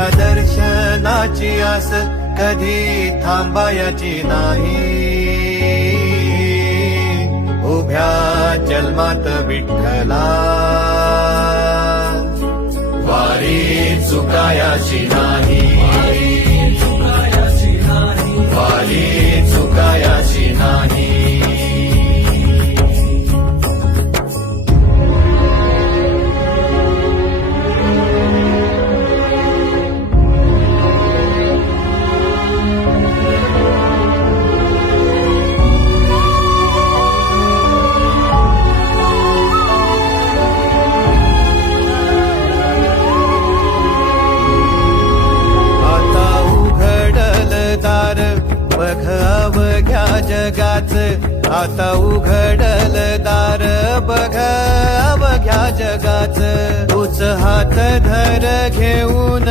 तुझ्या दर्शनाची आस कधी थांबायची नाही. उभ्या जन्मात विठ्ठला वारी चुकायाची नाही. वारी चुकायाची नाही. बघ अवघ्या जगाच आता उघडल दार. बघ अवघ्या जगाच तूच हात धर घेऊन